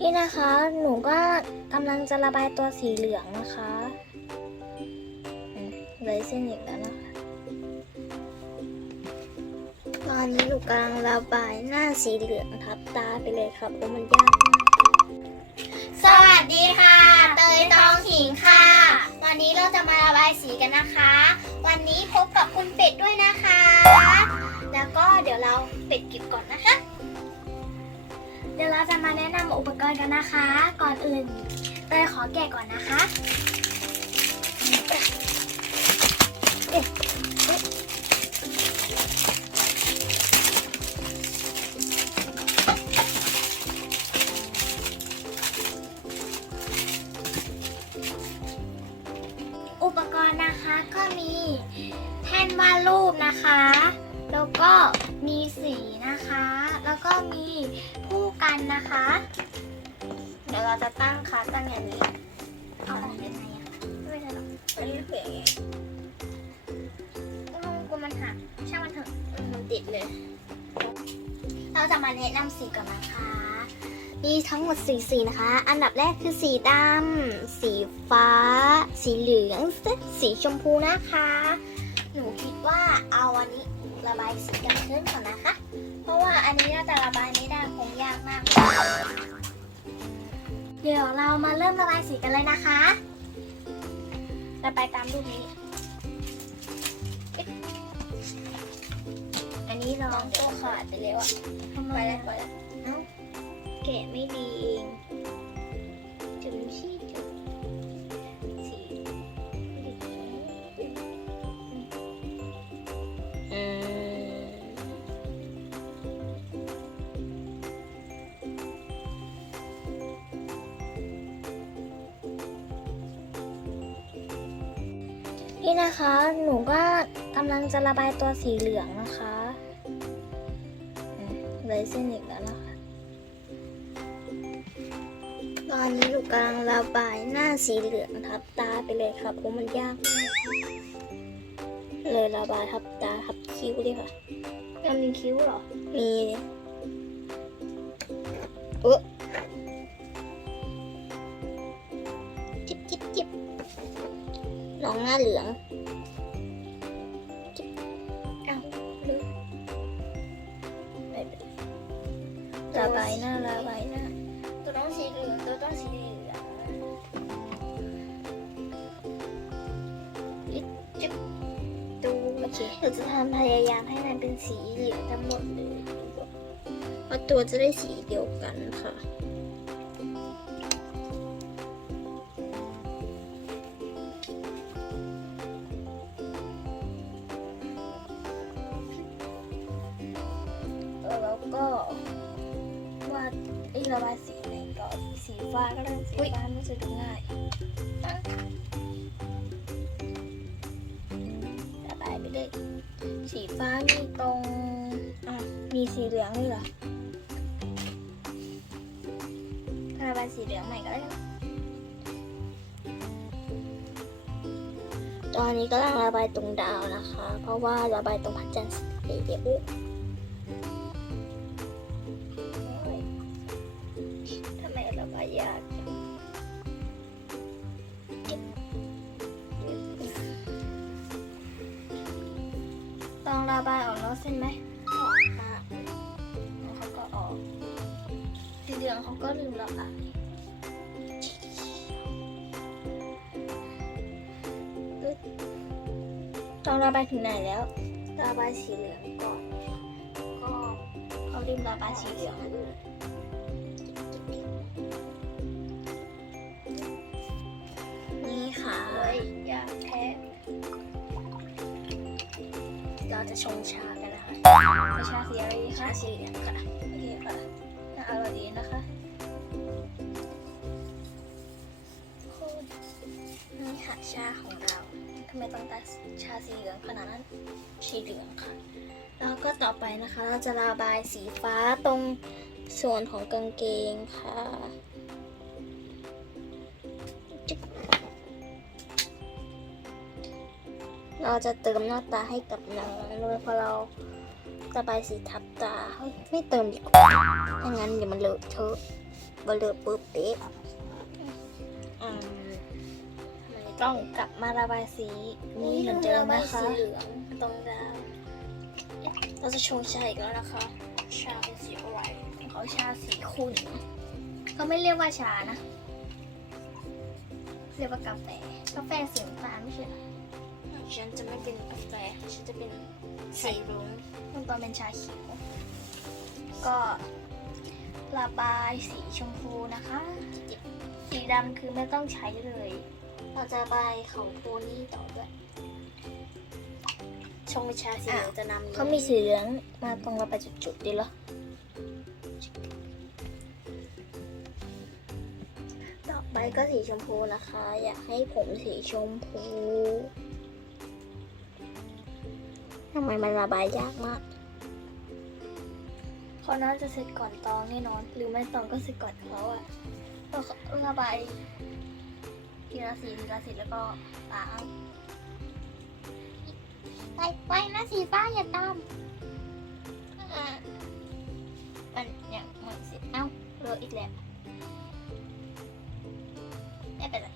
นี่นะคะ หนูก็กำลังจะระบายตัวสีเหลืองนะคะอืมเลยเส้นอีกแล้วนะคะ ตอนนี้หนูกำลังระบายหน้าสีเหลืองทับตาไปเลยครับเพราะมันยากมากสวัสดีค่ะ เตยตองหิงค่ะ วันนี้เราจะมาระบายสีกันนะคะ วันนี้พบกับคุณเป็ดด้วยนะคะ แล้วก็เดี๋ยวเราเปิดเก็บก่อนนะคะ เดี๋ยวเราจะมาแนะนำอุปกรณ์กันนะคะ ก่อนอื่นเตยขอแกะก่อนนะคะ มีสีนะคะ แล้วก็มีผู้กันนะคะ เดี๋ยวเราจะตั้งค่ะตั้งอย่างนี้เอาออกยังไงอะไม่เป็นไรหรอกไม่ได้เสียนไงก็มันกลัวมันหักช่างมันเถอะมันติดเลย เราจะมาแนะนำสีก่อนนะคะ มีทั้งหมดสีสีนะคะ อันดับแรกคือสีดำสีฟ้า สีเหลือง สีชมพูนะคะ หนูคิดว่าเอาอันนี้ ระบายสีกันขึ้นก่อนนะคะ เพราะว่าอันนี้น่าจะระบายไม่ได้คงยากมาก เดี๋ยวเรามาเริ่มระบายสีกันเลยนะคะ ระบายตามรูปนี้ อันนี้ลองตัวขาดไปแล้วอะทำไมอะเอ้าแกะไม่ดีเอง นี่นะคะ หนูก็กำลังจะระบายตัวสีเหลืองนะคะอืมเลยเส้นอีกแล้วนะคะ ตอนนี้หนูกำลังระบายหน้าสีเหลืองทับตาไปเลยครับเพราะมันยากมากเลยระบายทับตาทับคิ้วดีค่ะยังมีคิ้วเหรอ มีเออ น้องหน้าเหลืองจิบอ้าวเลือกไม่เป็นไรระบายหน้าระบายหน้า ตัวต้องสีเหลืองตัวต้องสีเหลืองดูโอเคเราจะทำพยายามให้มันเป็นสีเหลืองทั้งหมดเลยเพราะตัวจะได้สีเดียวกันค่ะ ระบายสีในก่อนสีฟ้าก็ได้สีฟ้ามันจะดูง่ายระบายไปเลยสีฟ้ามีตรงอะมีสีเหลืองด้วยเหรอระบายสีเหลืองใหม่ก็ได้นะตอนนี้ก็กำลังระบายตรงดาวนะคะ เพราะว่าระบายตรงพระจันทร์สีเดียว บายออกแล้วเส้นไหมออกค่ะแล้วเขาก็ออกสีเหลืองเขาก็ลืมระบายลองระบายถึงไหนแล้วระบายสีเหลืองก่อนก็เขาลืมระบายสีเหลือง จะชงชากันนะคะไม่ชาสีอะไรดีชาคะสีเหลืองค่ะโอเคค่ะน่าอร่อยดีนะคะนี่ค่ะชาของเราทำไมต้องตัดชาสีเหลืองขนาดนั้นสีเหลืองค่ะ แล้วก็ต่อไปนะคะเราจะระบายสีฟ้าตรงส่วนของกางเกงค่ะ เราจะเติมหน้าตาให้กับน้องด้วยเพราะเราระบายสีทับตาเฮ้ยไม่เติมดีกว่าถ้างั้นเดี๋ยวมันเลอะเทอะบเลอะปุ๊บเป๊ะอืมต้องกลับมาระบายสีนี้เหมือนเดิมนะคะสีเหลืองตรงดาวเราจะชงชาอีกแล้วนะคะ ชาเป็นสีอะไรเขาชาสีขุ่นเขาไม่เรียกว่าชานะ เรียกว่ากาแฟ กาแฟสีน้ำตาลไม่ใช่เหรอ ฉันจะไม่เป็นกาแฟฉันจะเป็นสีรุ้งมันตอนเป็นชาเขียวก็ระบายสีชมพูนะคะ สีดำคือไม่ต้องใช้เลย เราจะระบายของโพนี่ต่อด้วยชงชาสีเหลืองจะนำเขามีสีเหลืองมาตรงระบายจุดๆดีเหรอต่อไปก็สีชมพูนะคะ อยากให้ผมสีชมพู ทำไมมันระบายยากมากเขาน่าจะเสร็จก่อนตองแน่นอน หรือไม่ตองก็เสร็จก่อนเขาอะเพราะเขาระบายทีละสีทีละสีแล้วก็ล้างไปไปนะสีฟ้าอย่าตามอะมันอย่างเหมือนสีเอ้าเลอะอีกแล้วไม่เป็นไร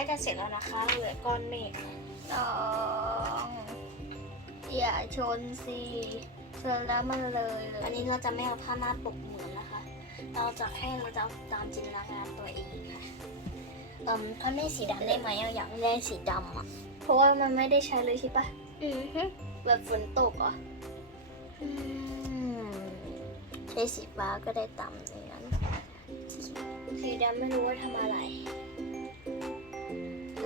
ล้จะเสร็จแล้วนะคะ เหลือก้อนเมฆตองอย่าชนสิเสร็จแล้วมันเลยเลย อันนี้เราจะไม่เอาผ้ามาปกเหมือนนะคะ เราจะให้เราจะเอาตามจินตนาการตัวเองค่ะเอ่มถ้าไม่สีดำได้ไหมอะอยากได้สีดำอะ เพราะว่ามันไม่ได้ใช้เลยใช่ปะอือฮึแบบฝนตกเหรอะอืมใช้สีฟ้าก็ได้ตามอย่างนั้นสีดำไม่รู้ว่าทำอะไร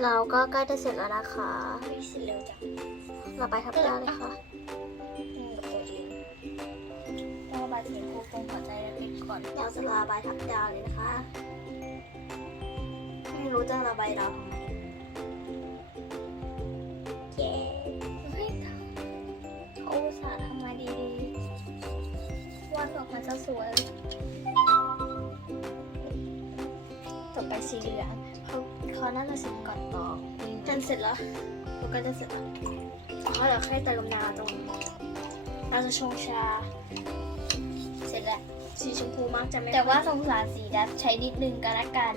เราก็ใกล้จะเสร็จแล้วนะคะเฮ้ยสีเร็วจังเราไปทับดาวเลยค่ะอืมกับตัวเองต้องระบายสีฟูฟงหัวใจเล็กๆก่อนเราจะระบายทับดาวเลยนะคะ ไม่รู้จะระบายดาวทำไมเย้เฮ้ยเขาอุตส่าห์ทำมาดีๆวาดออกมาจะสวย ต่อไปสีเหลือง เขาน่าจะเสร็จก่อนตอจันเสร็จแล้วแล้วก็จะเสร็จแล้วเขาเดี๋ยวให้เติมนาตรงนี้เราจะชงชา เสร็จแล้วสีชมพูมากจะไม่แต่ว่าสงสารสีดับใช้นิดนึงก็แล้วกัน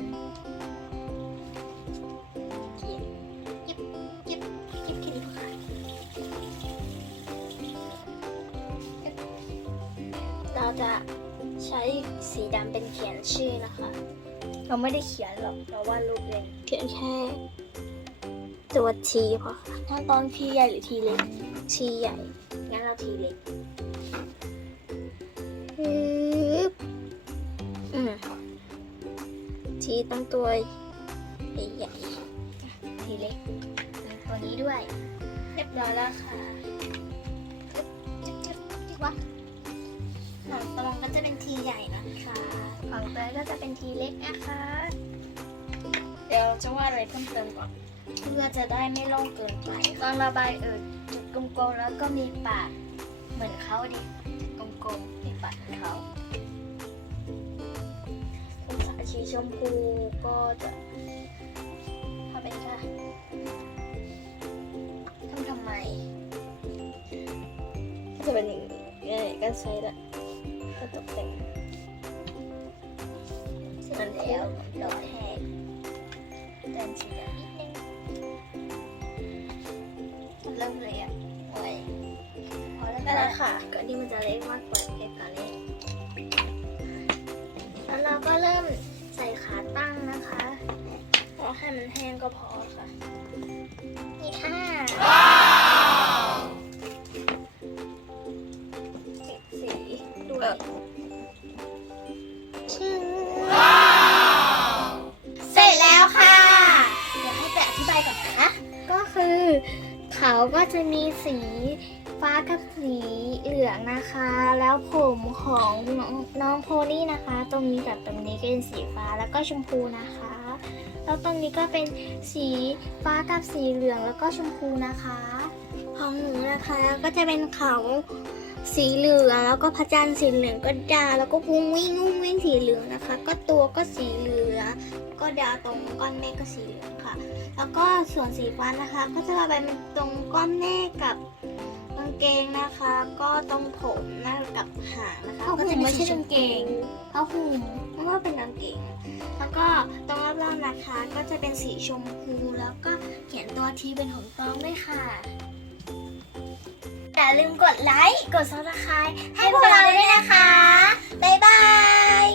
สีดำเป็นเขียนชื่อนะคะ เราไม่ได้เขียนหรอกเราวาดรูปเองเขียนแค่ตัวทีพอค่ะถ้าตอนทีใหญ่หรือทีเล็กทีใหญ่งั้นเราทีเล็กฮึบอืมทีตั้งตัวใหญ่ทีเล็กตัวนี้ด้วย เรียบร้อยแล้วค่ะจิ๊บจิ๊บจิ๊บวะ ๆหนังตรงก็จะเป็นทีใหญ่นะคะ ของเตยก็จะเป็นทีเล็กนะคะ เดี๋ยวจะวาดอะไรเพิ่มเติมก่อน เพื่อจะได้ไม่โล่งเกินไปตอนระบายเออจุดกลมๆแล้วก็มีปากเหมือนเขาดิจุดกลมๆมีปากเหมือนเขาสงสารสีชมพูก็จะทำเป็นค่ะทำทำไมก็จะเป็นอย่างนี้ก็ใช้ละก็ ตกแต่งเสร็จแล้วดอแหกเติมสีเหลืองนิดนึงเริ่มเลยอะโอ้ยพอแล้วก็แล้วค่ะก็นี่มันจะเล็กมากกว่าเพชรค่ะนี่แล้วเราก็เริ่มใส่ขาตั้งนะคะพอให้มันแห้งก็พอค่ะนี่ค่ะ เสร็จแล้วค่ะ เดี๋ยวให้ไปอธิบายก่อนนะคะก็คือเขาก็จะมีสีฟ้ากับสีเหลืองนะคะ แล้วผมของน้องน้องโพนี่นะคะ ตรงนี้กับตรงนี้ก็เป็นสีฟ้าแล้วก็ชมพูนะคะ แล้วตรงนี้ก็เป็นสีฟ้ากับสีเหลืองแล้วก็ชมพูนะคะ ของหนูนะคะก็จะเป็นเขา สีเหลืองแล้วก็พระจันทร์สีเหลืองก็ดาวแล้วก็วุ้งวิ่งวุ้งวิ่งสีเหลืองนะคะ ก็ตัวก็สีเหลืองก็ดาวตรงก้อนเมฆก็สีเหลืองค่ะ แล้วก็ส่วนสีฟ้านะคะ ก็จะระบายเป็นตรงก้อนเมฆกับกางเกงนะคะ ก็ตรงผมนะกับหางนะคะผ้าห่มไม่ใช่กางเกงผ้าห่มเพราะว่าเป็นกางเกงแล้วก็ตรงรอบๆนะคะ ก็จะเป็นสีชมพูแล้วก็เขียนตัวทีเป็นของตองด้วยค่ะ อย่าลืมกดไลค์ กดซับสไครต์ให้พวกเราด้วยนะคะ บ๊ายบาย